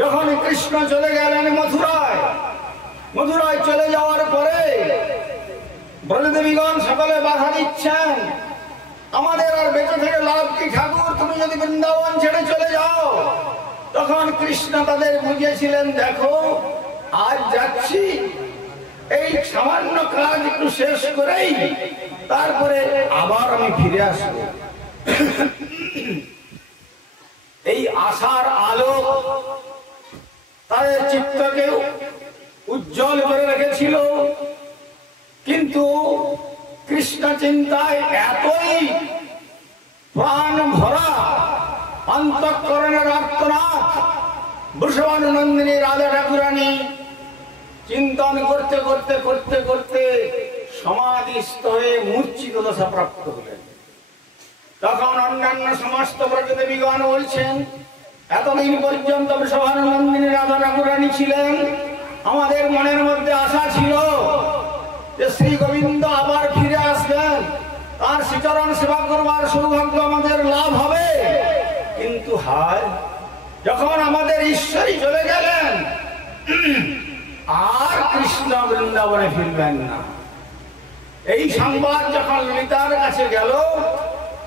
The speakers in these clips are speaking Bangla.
যখন কৃষ্ণ চলে গেলেন মথুরায়, মথুরায় চলে যাওয়ার পরে ব্রজদেবীগণ সকলে বাধা দিচ্ছেন, আমাদের আর বেঁচে থেকে লাভ কি ঠাকুর, তুমি যদি বৃন্দাবন ছেড়ে চলে যাও। তখন কৃষ্ণ তাদের বুঝিয়েছিলেন, দেখো আজ যাচ্ছি, এই সামান্য কাজ একটু শেষ করেই তারপরে আবার আমি ফিরে আসবো। এই আশার আলো তাদের চিত্তকে উজ্জ্বল করে রেখেছিল। কিন্তু কৃষ্ণ চিন্তায় এতই প্রাণ ভরা, অন্তঃকরণের আর্তনাদ, বৃষভানুনন্দিনী রাধা ঠাকুরানী চিন্তন করতে করতে করতে করতে সমাধিস্থ হয়ে মূর্ছিত দশা প্রাপ্ত হলেন। তখন অন্যান্য সমস্ত ব্রজদেবীগণ বলছেন, এতদিন পর্যন্ত বৃষভানুনন্দিনী রাধা ঠাকুরানী ছিলেন, আমাদের মনের মধ্যে আশা ছিল যে শ্রী গোবিন্দ আবার ফিরে আসবেন, তার শ্রীচরণ সেবা করবার সৌভাগ্য আমাদের লাভ হবে। কিন্তু হায়, যখন আমাদের ঈশ্বরই চলে গেলেন, আর কৃষ্ণ বৃন্দাবনে ফিরবেন না। এই সংবাদ যখন ললিতার কাছে গেল,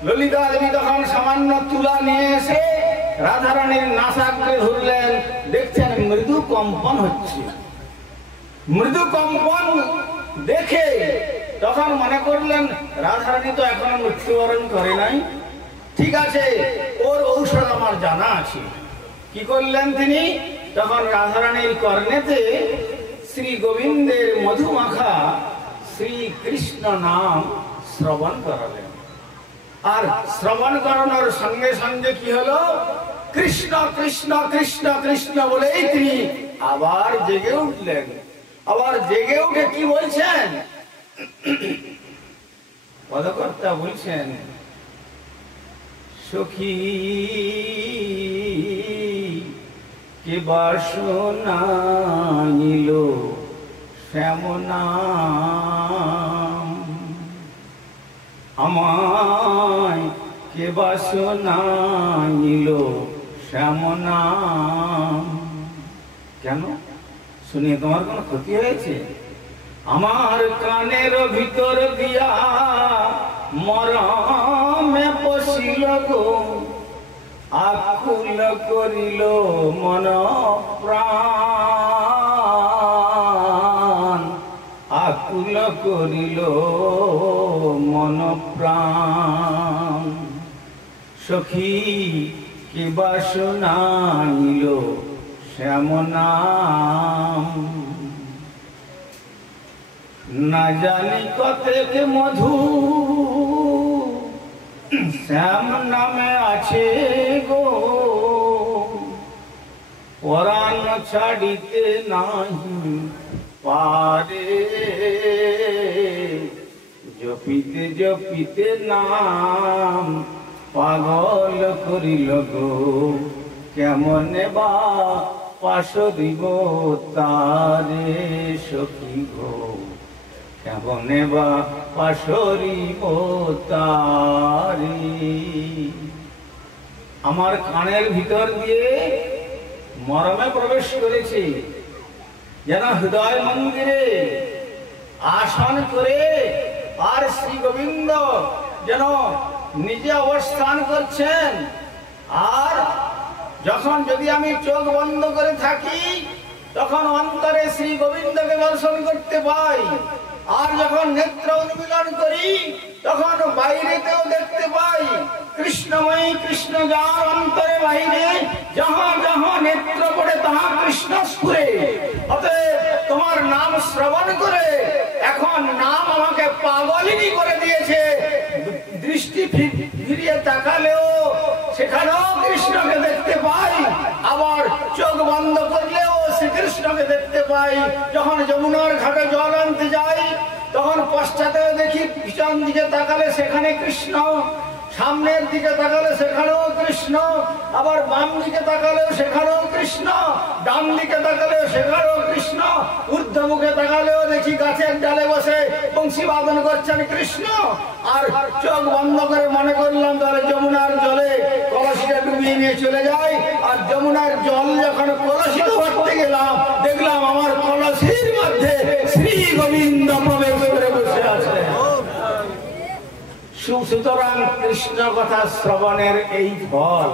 ললিতা দেবী তখন সামান্য তুলা নিয়ে এসে রাধারানীর নাসাগ্রে ধরলেন। দেখছেন মৃদু কম্পন হচ্ছে। মৃদু কম্পন দেখে তখন মনে করলেন রাধারানী তো এখনো মৃত্যুবরণ করে নাই, ঠিক আছে, ওর ঔষধ আমার জানা আছে। কি করলেন তিনি? তখন রাধারানীর কর্ণেতে শ্রী গোবিন্দের মধুমাখা শ্রীকৃষ্ণ নাম শ্রবণ করালেন। আর শ্রবণ করানোর সঙ্গে সঙ্গে কি হলো? কৃষ্ণ কৃষ্ণ কৃষ্ণ কৃষ্ণ বলেই তিনি আবার জেগে উঠলেন। আবার জেগে উঠে কি বলছেন? পদকর্তা বলছেন, সখী কে বাসনা নিল শ্যামনাম, আমায় কে বাসনা নিল শ্যামনাম। কেন? শুনে তোমার কোনো ক্ষতি হয়েছে? আমার কানের ভিতর দিয়া মরমে পশিল গো, আকুল করিল মন প্রাণ, আকুল করিল মন প্রাণ। সখী কি বাসনা নিল শ্যামনাম, না জানি কতেক মধু শ্যাম নামে আছে গো, পরাণ ছাড়িতে নাহি পারে, জপিতে জপিতে নাম পাগল করিল গো, কেমনে বা পাশরিব তারে সখী গো, কেমনে বা পাশরিব তারে। আমার কানের ভিতর দিয়ে মরমে প্রবেশ করেছে, যেন হৃদয় মন্দিরে আসন করে আর শ্রী গোবিন্দ যেন নিজে অবস্থান করছেন। আর যখন যদি আমি চোখ বন্ধ করে থাকি তখন অন্তরে শ্রী গোবিন্দকে দর্শন করতে পাই, আর যখন নেত্র উন্মিলন করি তখন বাইরেতেও দেখতে পাই কৃষ্ণময়ী কৃষ্ণ, যার অন্তরে বাইরে যাহা যাহা নেত্র পড়ে তাহা কৃষ্ণ স্ফুরে। অতএব তোমার নাম শ্রবণ করে এখন নাম আমাকে পাগলিনী করে দিয়েছে। দৃষ্টি ফিরিয়ে তাকালেও সেখানেও কৃষ্ণকে দেখতে পাই, আবার চোখ বন্ধ করলেও শ্রীকৃষ্ণকে দেখতে পাই। যখন যমুনার ঘাটে জল আনতে যাই তখন পশ্চাতে দেখি, পিছন দিকে তাকালে সেখানে কৃষ্ণ, সামনের দিকে তাকালে সেখানেও কৃষ্ণ, আবার বাম দিকে তাকালেও সেখানেও কৃষ্ণ, ডান দিকে তাকালেও সেখানেও কৃষ্ণ, ঊর্ধ্বমুখে তাকালেও দেখি গাছের ডালে বসে বংশী বাদন করছেন কৃষ্ণ। আর চোখ বন্ধ করে মনে করলাম তাহলে যমুনার জলে কলসিটা ডুবিয়ে নিয়ে চলে যায়। আর যমুনার জল যখন কলসিতে ভরতে গেলাম, দেখলাম আমার কলসির মধ্যে শ্রী গোবিন্দ প্রবেশ করে বসে আছে। সুতরাং কৃষ্ণ কথা শ্রবণের এই ফল।